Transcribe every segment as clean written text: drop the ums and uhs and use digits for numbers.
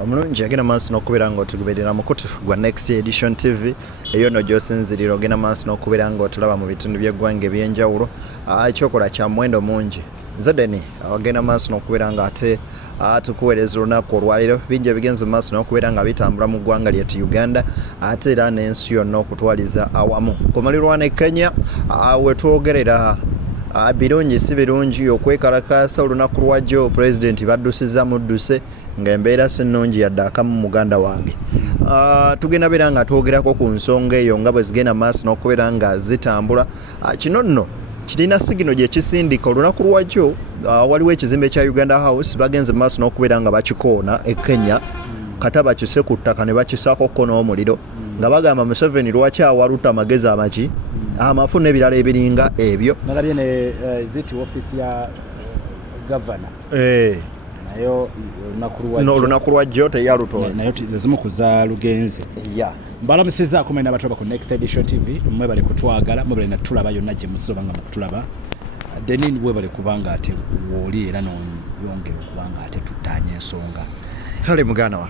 omulungi agenda maaso n'okubeera ng'otugoberera mukutu gwa Next Edition TV eyo no gy'osinzirira ogenda maaso n'okubeera ng'otulaba mu bitundu by'eggwanga eby'enjawulo ekyokola kya muwendo mungi Zedeni ogenda maaso n'okubeera ng'ate tukuweereza olunaku olwaleero bingi ebigenze mu maaso n'okubeera nga bitambula mu ggwanga lyettu Uganda ate era n'ensi yonna okutwaliza awamu kumalirwa ne Kenya wetwogerera birungi si birungi okwekalakaasa olunaku lwajjo pulezidenti baddusiza mudduse ng'embeera si nnungi yadde akamu muganda wange tugenda beera nga twogerako ku nsonga eyo nga bwe zigenda maaso n'okubeera nga zitambula kino nno kirina sigino gye kisindika olunaku lwajjo waliwo ekizimbe kya Uganda House bagenze maaso n'okubeera nga bakikoona e Kenya kata bakise ku ttaka ne bakisaako ko n'omuliro nga bagamba Museveni lwaki awaluta amagezi amaki amafu n'ebirala ebiringa ebyo nalabye ne ziti office ya governor nayo olunaku lwajjo teyalutonze nayo zimu kuza lugenze mbalamusiza akumenya abatoba ku Next Edition TV mmwe bali kutwagala mmwe bali natulaba yonna gye musoba nga mukutulaba denini we bali kubanga ate woli era yongera kubanga ate tutanye ensonga kale mugana wa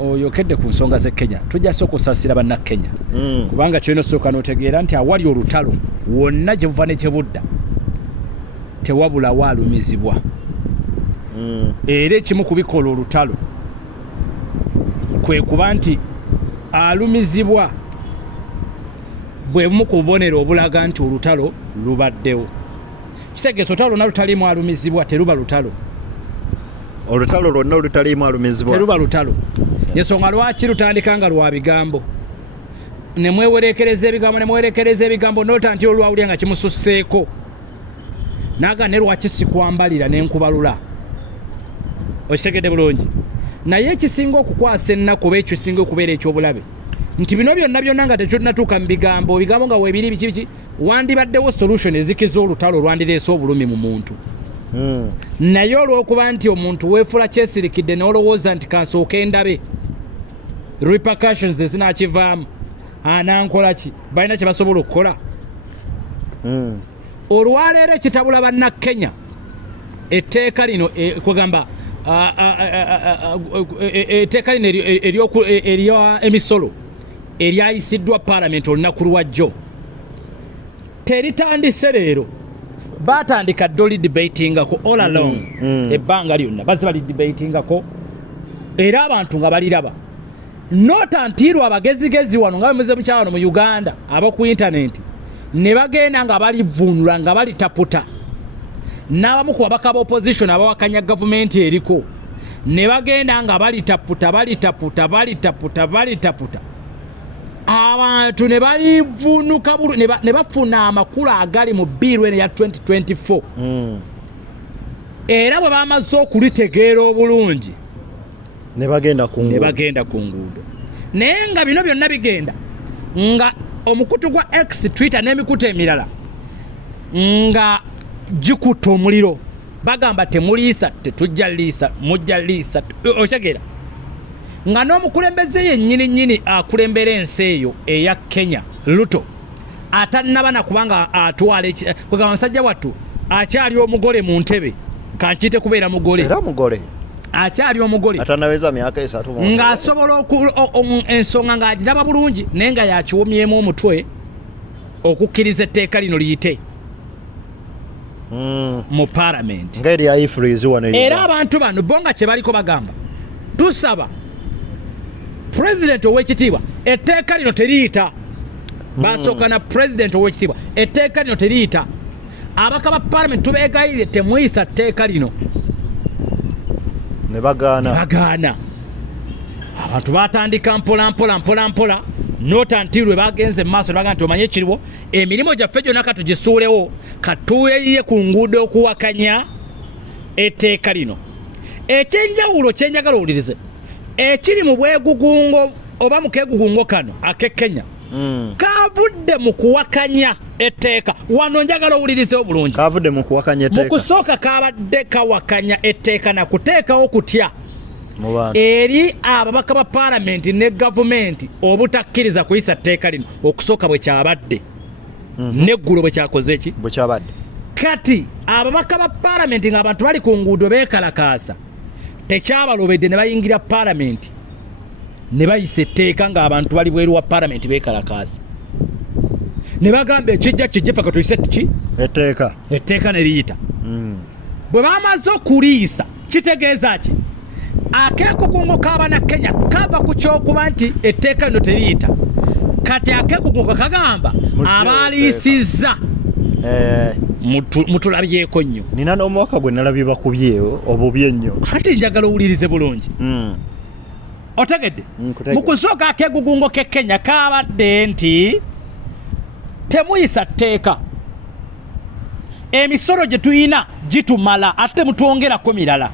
oyokedde ku nsonga ze Kenya tujja soko kusasira banna Kenya kubanga kino soka notegeera nti awali olutalo wonna gye buva ne gye budda tewabula walumizibwa era ekimu kubikola olutalo kwe kuba nti alumizibwa bwe bumu ku bubonero obulaga nti olutalo lubaddewo kitegeeza olutalo lwonna lutalimu alumizibwa teruba lutalo olutalo lwonna olutalimu alumizibwa teruba lutalo yensonga lwaki lutandika nga lwa bigambo nemwewerekereza ebigambo nota nti olwawulya nga kimususseeko naga ne lwaki sikwambalira n'enkubalula okitegedde bulungi naye ekisinga okukwasa ennaku oba ekisinga okubeera ekyobulabe nti bino byonna nga tekyonatuuka mu bigambo nga weebiri biki wandibaddewo solution ezikiza olutalo olwandireese obulumi mu muntu naye olw'okuba nti omuntu weefula kyesirikidde n'olowooza nti kansooka endabe repercussions ezinakivaamu anankola ki balina kye basobola okukola olwaleero ekitabula banna Kenya etteeka lino kwegamba etteeka lino erya emisolo eryayisiddwa paalamenti olunaku lwajjo teritandise leero batandika doli debatingako all along ebbanga lyonna bazze bali debatingako era abantu nga baliraba notantiirwa abagezigezi wano nga bemeze mukyawano mu Uganda ab'oku intaneti ne bagenda nga balivunula nga balitaputa n'abamu ku babaka ba opposition abawakanya gavumenti eriko ne bagenda nga balitaputa abantu ne balivunuka ne bafuna amakulu agali mu biiru eno ya 2024 era bwe bamaze okulitegeera obulungi ne bagenda ku nguudo naye nga bino byonna bigenda nga omukutu gwa X Twitter n'emikutu emirala nga gikuta omuliro bagamba temuliisa tetujja liisa mujja liisa okitegeera nga n'omukulembeze yennyini akulembera ensi eyo eya Kenya Ruto atannabana kubanga atwala kwegamba musajja wattu akyali omugole mu ntebe kankiyite kubeera mugole era mugole akyali omugole atanaweza myaka 3 ng'asobola ensonga ng'agiraba bulungi naye nga yakiwomyemu omutwe okukkiriza etteeka lino liyite mu paalamenti era abantu bano bonga kye baliko bagamba tusaba pulezidenti ow'ekitiibwa etteeka lino teriyita basooka na pulezidenti ow'ekitiibwa etteeka lino teriyita abaka ba paalamenti tubeegayirire temuyisa tteeka lino ne bagaana abantu batandika mpola notantirwe bagenze mu maaso baga nti omanye ekiriwo emirimu gyaffe gyonna katugisuulewo katuyeyiye ku nguudo okuwakanya etteeka lino ekyenjawulo kyenjagala owulirize ekiri mu bwegugungo oba mu keegugungo kano ak'e Kenya kavudde mu kuwakanya etteeka wano njagala owulirize obulungi kavudde mu kuwakanya etteeka mu kusooka kabadde kawakanya etteeka na kuteekawo kutya eri ababaka ba paalamenti ne gavumenti obutakkiriza kuyisa tteeka lino okusooka bwe kyabadde n'eggulo bwe kyakoze ki bwe kyabadde kati ababaka ba paalamenti ng'abantu bali ku nguudo beekalakaasa tekyabalobedde ne bayingira parliament ne bayisa etteeka ng'abantu bali bweru wa parliament beekalakaasa ne bagamba ekijja kijjefa ka tuyise ki etteeka ne liyita bwe bamaze okuliisa kitegeeza ki akeekugungo k'Abannakenya kava ku kyokuba nti etteeka lino teriyita kati akeekugungo kagamba abaaliisizza mutulabyeko nnyo. Nina n'omwaka gwe nalabye bakubyeyo obubi ennyo kati njagala owulirize bulungi otegedde mu kusooka akeegugungo k'e Kenya kaabadde nti temuyisa tteeka emisolo gye tuyina gitumala ate mutwongerako mirala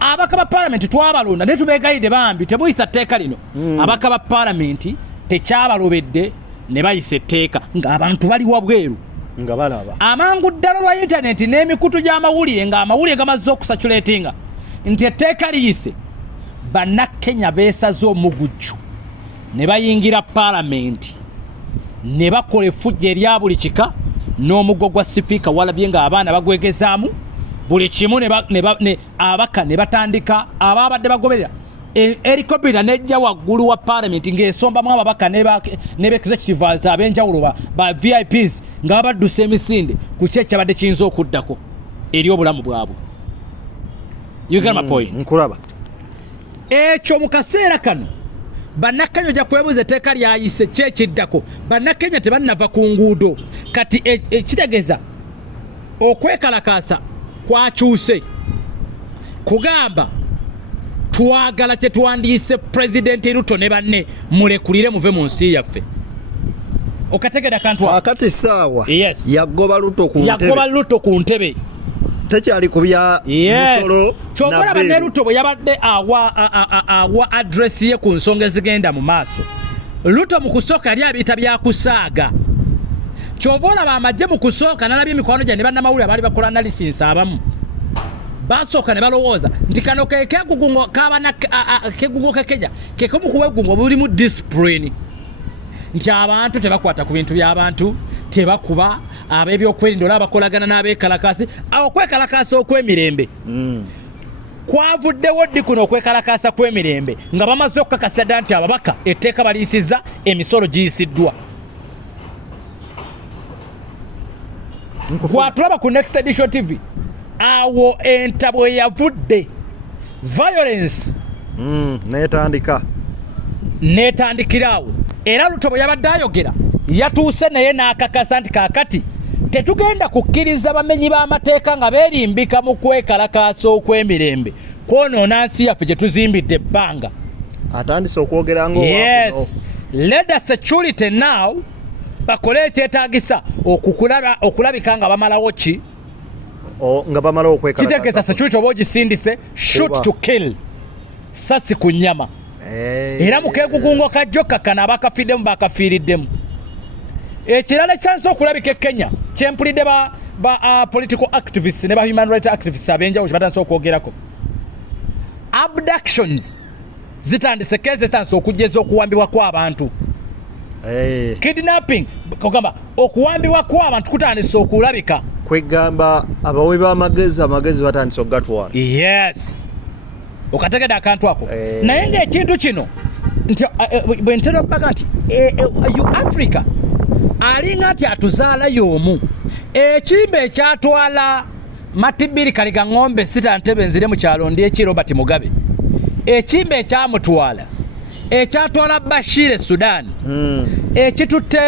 abaka ba palamenti twabalonda ne tubeegayidde bambi temuyisa tteeka lino abaka ba palamenti tekyabalobedde ne bayisa etteeka ng'abantu bali wabweru nga balaba amangu ddala lwa intaneti n'emikutu gy'amawulire ng'amawulire gamaze okusaculatinga nti etteeka liyise Bannakenya beesaze omugujju ne bayingira palamenti ne bakola effujjo erya buli kika n'omuggo gwa sipiika walabye ng'abaana bagwegezaamu buli kimu abaka ne batandika abaabadde bagoberera helicopter nejja waggulu wa parliament ng'esombamu ababaka n'executives ab'enjawulo ba VIPs nga baddusa emisinde ku kye kyabadde kiyinza okuddako eri obulamu bwabwe. You get my point? Nkulaba. Ekyo mu kaseera kano Bannakenya ojja kwebuuza etteeka lyayise kyekiddako Bannakenya tebannava ku nguudo kati kitegeeza okwekalakaasa kwakyuse kugamba twagala kye tuwandiise Pulezidenti Ruto ne banne mulekulire muve mu nsi yaffe okategeda kantu akati saawa yes. yagoba Ruto ku ntebe tekyali kubya musolo kyobola banne Ruto bwe yabadde awa address ye ku nsonga ezigenda mu maaso Ruto mu kusooka yali abiyita byakusaaga kyobola bamajje mu kusooka nalabye emikwano gye ne bannamawulire abaali bakola analysis abamu basooka ne balowooza nti kano kekegugungo kegugungo kekenya kekemu kuwegungo bulimu discipline nti abantu tebakwata ku bintu by'abantu tebakuba ab'ebyokwerinda olaba bakolagana n'abeekalakaasi okwekalakaasa okw'emirembe kwavuddewo ddi kuno okwekalakaasa kw'emirembe nga bamaze okukakasa dda nti ababaka etteeka baliisizza emisolo giyisiddwa gwatulaba ku Next Edition TV awo entabo yavudde violence netandikirawo era Ruto bwe yabadde ayogera yatuuse naye n'akakasa nti kaakati tetugenda kukkiriza bamenyi b'amateeka nga beerimbika mu kwekalakaasa okw'emirembe kwonoona nsi yaffe gye tuzimbidde ebbanga atandise okwogera ngo yes let the security now bakole ekyetaagisa okulabika nga bamalawo ki nga bamalawo okwekalakaasa kitegeeza security oba ogisindise shoot to kill sasi ku nnyama era mukeegugungo kajjo kakkana abakafiddemu bakafiiriddemu ekirala ekyanze okulabika e Kenya kyempulidde ba political activists ne ba human rights activists ab'enjawulo kye batandise okwogerako abductions zitandise keezi zitandise okujjeza okuwambibwa kw'abantu kidnapping kugamba okuwambibwa kw'abantu kutandise okulabika kwegamba abawe b'amagezi batandise okugatwala yes okategeda akantu ako naye ng'ekintu kino nti bwe ntera okubaga nti Africa alinga nti atuzaala y'omu ekimba ekyatwala Matibiri Kaliga ng'ombe sita ntebe nzire mu kyalo ndi Robert Mugabe ekimba ekyamutwala ekyatwala Bashir Sudan ekitutte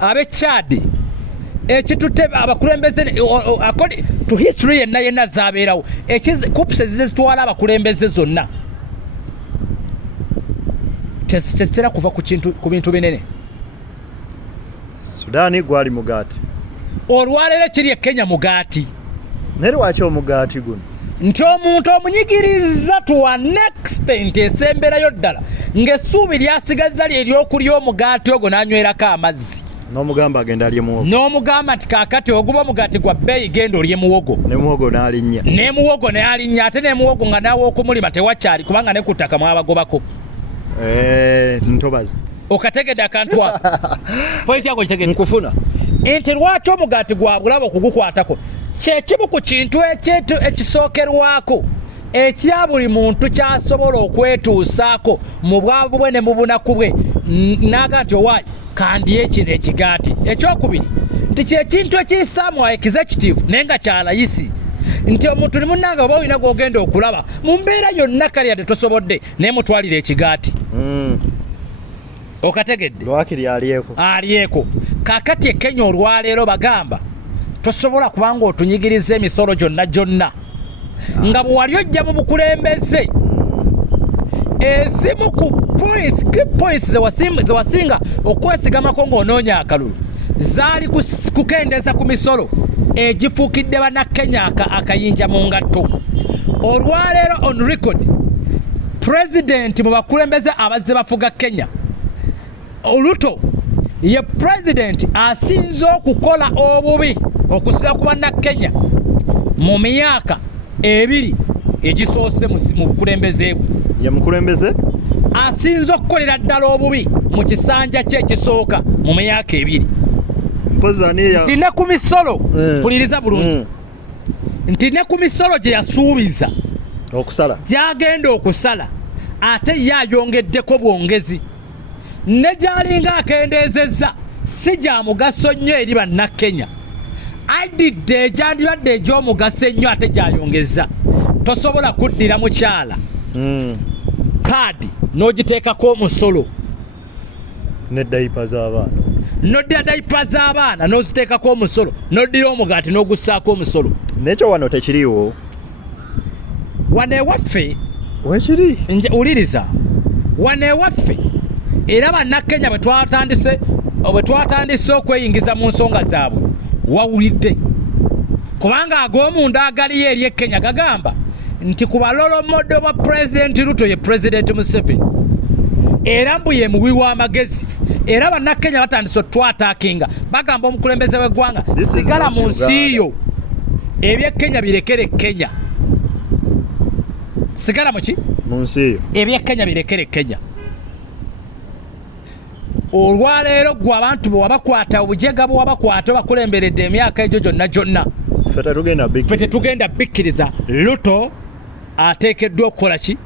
ab'e Chad ekitutte abakulembeze according to history yenna zaabeerawo kupse zitwala abakulembeze zonna tesitera kuva ku bintu binene Sudan gwali mugaati olwaleero kiri e Kenya mugaati naye lwaki omugaati guno nti omuntu omunyigiriza tuwa nextent esemberayo ddala ng'essuubi lyasigaza lye ery'okulya omugaati ogwo n'anywerako amazzi n'omugamba agenda alye muwogo n'omugamba nti kaakati oguba omugaati gwa bbeeyi genda olye muwogo ne muwogo n'alinnya ate ne muwogo nga naawe okumulima tewakyali kubanga ne ku ttaka mwabagobako ntobazi okategedde akantu ako pointi yako kitegedde nkufuna nti lwaki omugaati gwabulaba okugukwatako kyekimu ku kintu ekisookerwako ekya buli muntu kyasobola okwetuusaako mu bwavu bwe ne mu bunaku bwe naga nti owaayi kandiye kino ekigaati. Ekyokubiri nti kyekintu ekiyisaamu executive naye nga kyalayisi nti omuntu ne munnanga oba olina gw'ogenda okulaba mu mbeera yonna kale yadde tosobodde naye mutwalire ekigaati. Okategedde lwakiri alyeko kaakati e Kenya olwaleero bagamba tosobola kubanga otunyigiriza emisolo gyonna nga bwe wali ojja mu bukulembeze ezimu ku points zewasinga okwesigamako ng'onoonya akalulu zaali kukendeeza ku misolo egifuukidde bannakenya akayinja mu ngatto. Olwaleero on record pulezidenti mu bakulembeze abazze bafuga Kenya Ruto ye pulezidenti asinze okukola obubi okusinga ku bannakenya mu myaka 2 egisoose mu bukulembeze bwe. Ye mukulembeze asinze okukolera ddala obubi mu kisanja kye ekisooka mu myaka 2. Nti ne ku misolo puliriza bulungi nti ne ku misolo gye yasuubiza okusala gyagenda okusala ate ye ayongeddeko bwongezi ne gy'alinga akendeezezza si gya mugaso nnyo eri bannakenya. Addidde egyandibadde egy'omugaso ennyo ate gyayongezza. Tosobola kuddira mukyala paadi n'ogiteekako omusolo n'eddayipa z'abaana n'oddira dayipa z'abaana n'oziteekako omusolo n'oddira omugaati n'ogussaako omusolo. Nekyo wano tekiriiwo wano ewaffe wekiri wuliriza wano ewaffe era bannakenya bwe twatandise okweyingiza mu nsonga zaabwe wawulidde kubanga ag'omunda agaliyo eri Kenya gagamba nti ku balolomodo bwa pulezidenti Ruto ye pulezidenti Museveni era mbu ye muwi w'amagezi era bannakenya batandise otwataakinga bagamba omukulembeze w'eggwanga sigala mu nsi yo eby'Ekenya birekere Kenya. Sigala muki mu nsi yo eby'Ekenya birekere Kenya. Olwaleero gwe abantu bwe wabakwata obujega bwe wabakwata bakulemberedde emyaka egyo gyonna ffe tetugenda bikkiriza Ruto ateekeddwa okukola ki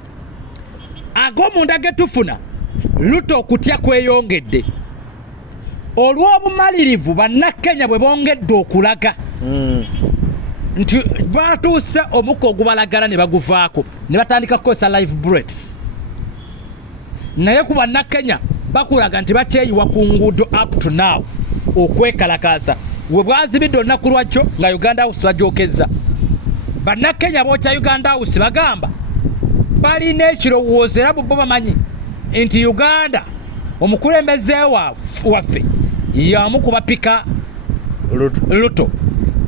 ag'omunda ge tufuna. Ruto okutya kweyongedde olw'obumalirivu bannakenya bwe bongedde okulaga nti batuuse omukka ogubalagala ne baguvaako ne batandika kukozesa live bullets. Naye ku bannakenya bakulaga nti bakyeyiwa ku nguudo up to now okwekalakaasa we bwazibidde olunaku lwajjo nga Uganda House bagyokezza. Bannakenya bookya Uganda House bagamba balina ekirowoozo era bo bamanyi nti Uganda omukulembeze waffe yamu kubapika Ruto.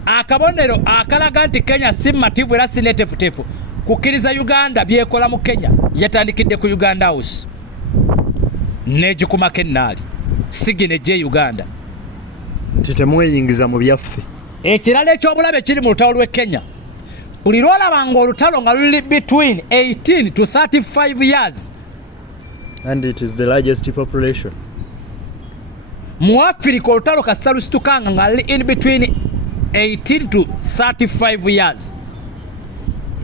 Akabonero akalaga nti Kenya si mativu era si netefutefu kukkiriza Uganda byekola mu Kenya yatandikidde ku Uganda House negikumako ennaali sigine gye Uganda nti temweyingiza mu byaffe. Ekirala eky'obulabe kiri mu lutalo lw'e Kenya buli lwolabanga olutalo nga luli between 18 to 35 years and it is the largest population mu Africa. Olutalo kasita lusitukanga nga luli in between 18 to 35 years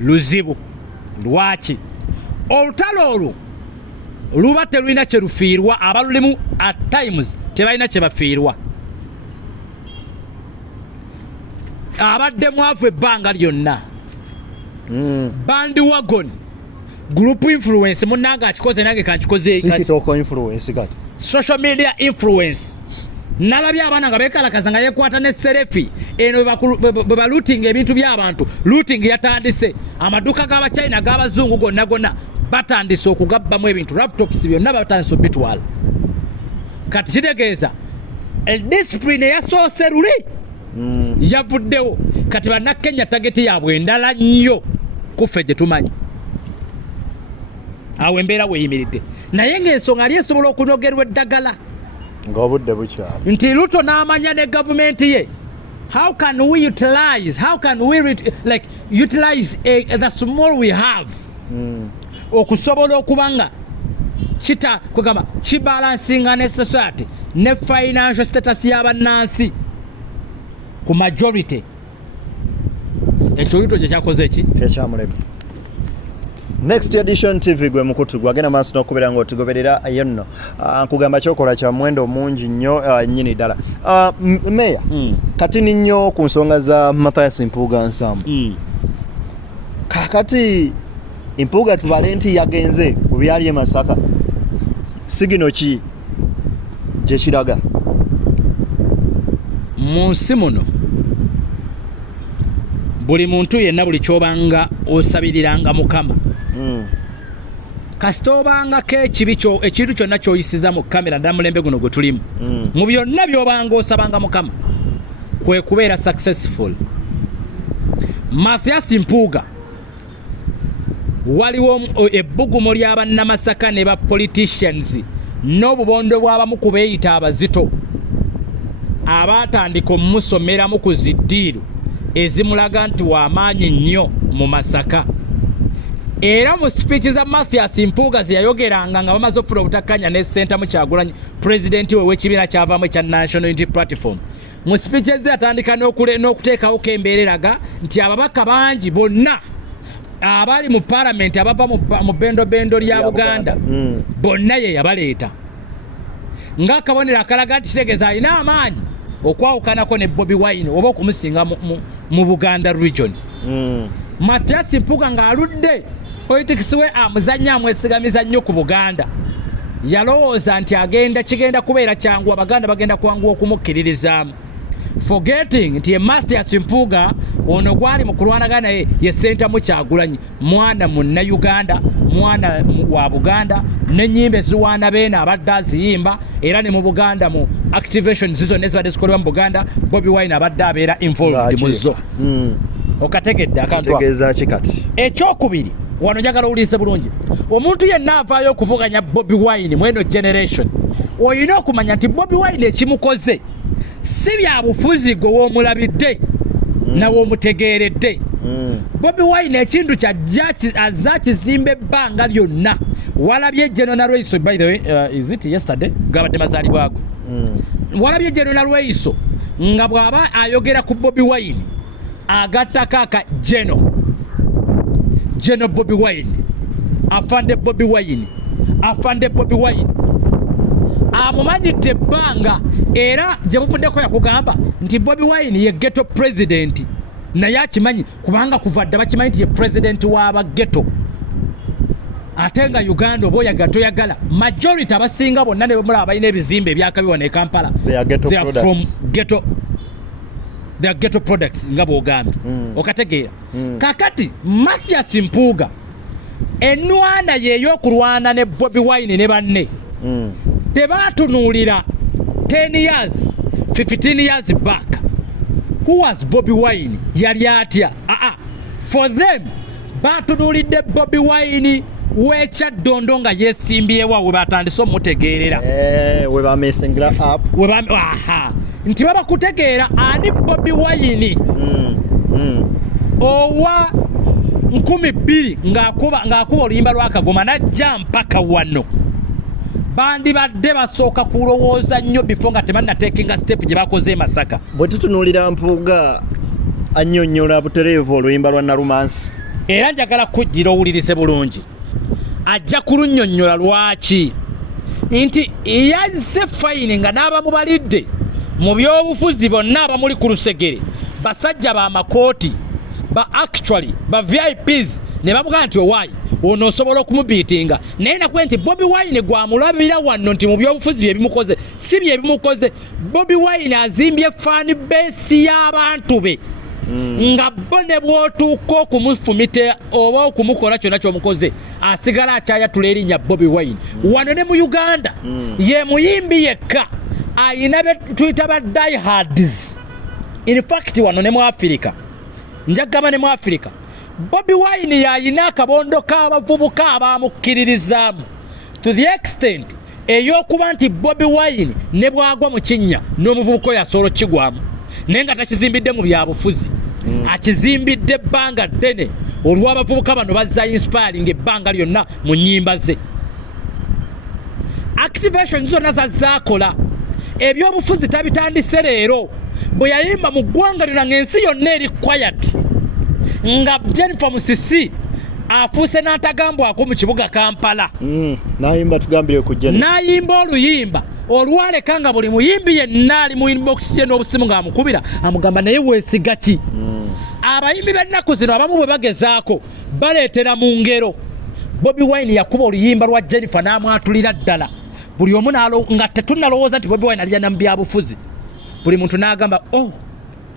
luzibu. Lwaki? Olutalo olwo luba terulina kye lufiirwa, abalulimu at times tebalina kye bafiirwa. Abadde mwavu ebbanga lyonna bandwagon group influence munnanga akikoze nange kankikoze TikTok influence kati social media influence. Nalabye abaana nga beekalakaza nga yekwata ne serefi eno bwe balooting ebintu by'abantu. Looting yatandise amaduuka g'Abachina g'Abazungu gonna batandise okugabbamu ebintu laptops byonna batandise obitwala. Kati kitegeeza discipline yasoose luli yavuddewo. Kati bannakenya tageti yaabwe endala nnyo kuffe gye tumanyi. Awo embeera weeyimiridde naye ng'ensonga ali esobola okunogerwa eddagala ng'obudde bukyali nti Ruto n'amanya ne gavumenti ye. How can we utilize the small we have okusobola okubanga kwegamba kibalansinga ne society ne financial status y'abannansi ku majority ekyo Ruto gye kyakoze ki tekyamulema. Next edition TV gwe mukutu gwagenda maaso n'okubeera ng'otugoberera yenno nkugamba kyokola kya muwendo mungi nnyo nnyini ddala. Meya kati ni nnyo ku nsonga za Mathias Mpuuga Nsambu. Kakati Mpuuga tubale nti yagenze ku byali e Masaka sigino ki gye kiraga mu nsi muno buli muntu yenna buli kyobanga osabiriranga Mukama kasita obangako ekintu kyonna kyoyisiza mu kamera ddala mulembe guno gwe tulimu mu byonna byobanga osabanga Mukama kwe kubeera successful. Mathias Mpuuga waliwo ebbugumo ly'abannamasaka ne ba politicians n'obubondo bw'abamu ku beeyita abazito abaatandika omumusomeramu ku ziddiiro ezimulaga nti w'amaanyi nnyo mu Masaka. Era mu speech za Mathias Mpuuga ze yayogeranga nga bamaze okufuna obutakkanya ne Ssentamu Kyagulanyi pulezidenti we w'ekibiina kyavaamu ekya National Unity Platform. Mu speech ze atandika n'okuteekawo kembeereraga nti ababaka bangi bonna abali mu parliament abava mu bendo lya Buganda bonna ye yabaleeta ng'akabonero akalaga nti kitegeeza alina amaanyi okwawukanako ne Bobi Wine oba okumusinga mu Buganda region. Mathias Mpuuga ng'aludde politics we amuzannya amwesigamiza nnyo ku Buganda yalowooza nti kigenda kubeera kyangu Abaganda bagenda kwanguwa okumukkiririzaamu forgetting nti Mathias Mpuuga ono gwali mu kulwanagana naye ye Ssentamu Kyagulanyi mwana Munnayuganda mwana wa Buganda n'ennyimba eziwaana beena abadde aziyimba era ne mu Buganda mu activation zizonna ezibadde zikolebwa mu Buganda Bobi Wine abadde abeera involved mu zo. Okategedde akantu kati ekyokubiri wano njagala owulirize bulungi omuntu yenna avaayo okuvuganya Bobi Wine mu eno generation olina okumanya nti Bobi Wine ekimukoze si bya bufuzi gwe w'omulabidde nawe omutegeeredde. Bobi Wine ekintu azza kizimba ebbanga lyonna walabye General Lweiso by the way is it yesterday gabadde mazaalibwa ago walabye General Lweiso nga bw'aba ayogera ku Bobi Wine agattako aka General Bobi Wine afande Bobi Wine amumanyidde ebbanga era gye mufuddeko yakugamba nti Bobi Wine ye ghetto president naye akimanyi kubanga kuva dda bakimanyi nti ye president w'aba ghetto ate nga Uganda oba oyaga toyagala majority abasinga bonna ne bamulaba balina ebizimbe ebyakabiwa ne Kampala they are ghetto products nga bw'ogambye okategeera kakati Mathias Mpuuga ennwana ye ey'okulwana ne Bobi Wine ne banne tebaatunuulira 10 years 15 years back who was Bobi Wine yali atya for them baatunuulidde Bobi Wine w'ekyaddondo nga yeesimbyewa we batandise omutegeerera we bamesingira up nti baba kutegeera ani Bobi Wine owa 2000 ng'akuba oluyimba lw'akagoma najja mpaka wano bandibadde basooka kulowooza nnyo before nga tebannateekinga step gye bakoze e Masaka. Bwe tutunuulira Mpuuga annyonnyola butereevu oluyimba lwa Nalumansi era njagala kujjira owulirize bulungi ajja kulunnyonnyola lwaki nti yazze fayini nga n'abamubalidde mu byobufuzi bonna abamuli ku lusegere basajja b'amakooti actually ba VIPs ne bamugaa nti owaayi ono osobola okumubiitinga naye nakwe nti Bobi Wine gwamulabira wano nti mu byobufuzi bye bimukoze si bye bimukoze. Bobi Wine azimbye fan base y'abantu be nga bo ne bw'otuuka okumufumita oba okumukola kyonna ky'omukoze asigala akyayatula erinnya Bobi Wine wano ne mu Uganda ye muyimbi yekka ayina be tuyita ba diehards. In fact wano ne mu Africa njagamba ne mu Africa Bobi Wine yayina akabondo k'abavubuka abamukkiririzaamu to the extent ey'okuba nti Bobi Wine ne bwagwa mu kinnya n'omuvubuka oyo asobola okigwamu naye nga takizimbidde mu byabufuzi akizimbidde ebbanga ddene olw'abavubuka bano bazza inspiring ebbanga lyonna mu nnyimba ze. Activation zonna zazzaakola ebyobufuzi tabitandise leero bwe yayimba mu ggwanga lyonna ng'ensi yonna eri quiet nga Jennifer Musisi afuuse n'atagambwako mu kibuga Kampala. Nayimba tugambire ku Jennifer. Nayimba oluyimba olwaleka nga buli muyimbi yenna ali mu inbox ye n'obusimu ng'amukubira amugamba naye weesiga ki. Abayimbi b'ennaku zino abamu bwe bagezaako baleetera mu ngero. Bobi Wine yakuba oluyimba lwa Jennifer n'amwatulira ddala. Buli omu nga tetunnalowooza nti Bobi Wine alina mu byabufuzi. Buli muntu n'agamba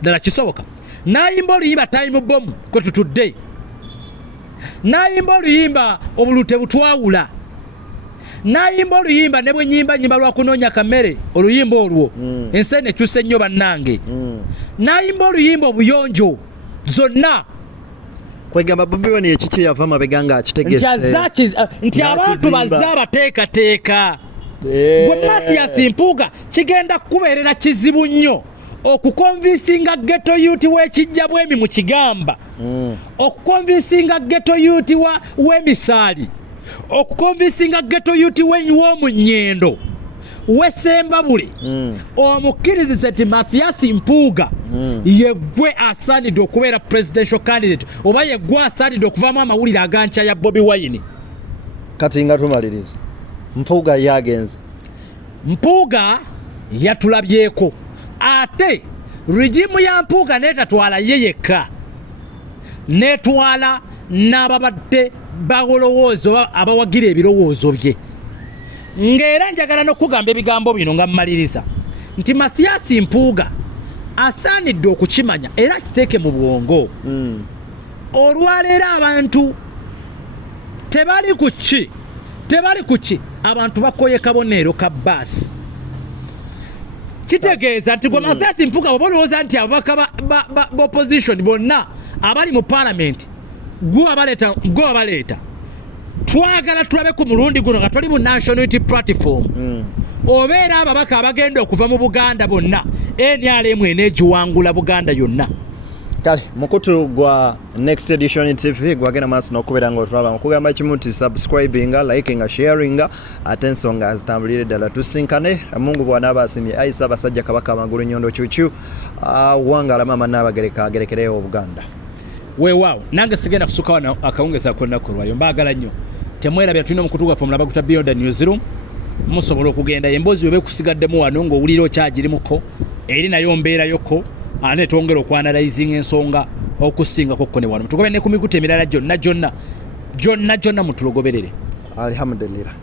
ddala kisoboka. Nayimba oluyimba time bomb kwe tutudde. Nayimba oluyimba obulute butwawula. Nayimba oluyimba ne bwe nyimba lwa kunoonya kamere oluyimba olwo. Ensi nekyuse nnyo bannange. Nayimba oluyimba obuyonjo zonna. Kwegamba Bobi Wine ekiki yava mabega nga akitegese. Nti abantu bazza bateekateeka. Gwe Mathias Mpuuga kigenda kubeerera kizibu nnyo okukonvinsinga ghetto youth w'ekijja bwemi mu Kigamba. Okukonvinsinga ghetto youth w'emisaali. Okukonvinsinga ghetto youth w'omunyendo. Wesembabule omukkirize nti Mathias Mpuuga yegwe asaanidde okubeera presidential candidate oba yegwe asaanidde okuvaamu amawulire agankya ya Bobi Wine. Kati nga tumaliriza Mpuuga yagenze. Mpuuga yatulabyeko ate regimu ya Mpuuga netatwala ye yekka netwala n'ababadde balowoozo abawagira ebirowoozo bye. Ng'era njagala n'okugamba ebigambo bino nga mmaliriza nti Mathias Mpuuga asaanidde okukimanya era kiteeke mu bwongo. Olwaleero abantu tebali ku ki abantu bakoye kabonero ka baasi. Kitegeeza nti gwe Mathias Mpuuga bw'oba olowooza nti ababaka b'opposition bonna abali mu parliament gwe abaleeta twagala tulabe ku mulundi guno nga tuli mu National Unity Platform obeera ababaka abagenda okuva mu Buganda bonna NRM eneegiwangula Buganda yonna. Kale mukutu gwa Next Edition TV gwagenda maaso n'okubeera ng'otulaba okugamba kimu nti subscribinga, likinga, sharinga ate ensonga zitambulire ddala tusinkane Mungu bw'anaaba asimye ayisa abasajja Kabaka amagulu nyondo cucu wangala mama n'abagereka agerekereyo Obuganda. Weewaawo nange sigenda kusukawo akawungeza kwennaku lwayo mbaagala nnyo. Temwerabya tulina omukutu gwaffe omulaba guta Beyond Newsroom musobola okugenda emboozi webe kusigaddemu wano ng'owulira okyagirimuko eri nayo mbeerayoko ate twongera okwanalizing ensonga okusingako kko ne wano tugobe ne ku mikutu emirala gyonna mutulogoberere. Alhamdulillah.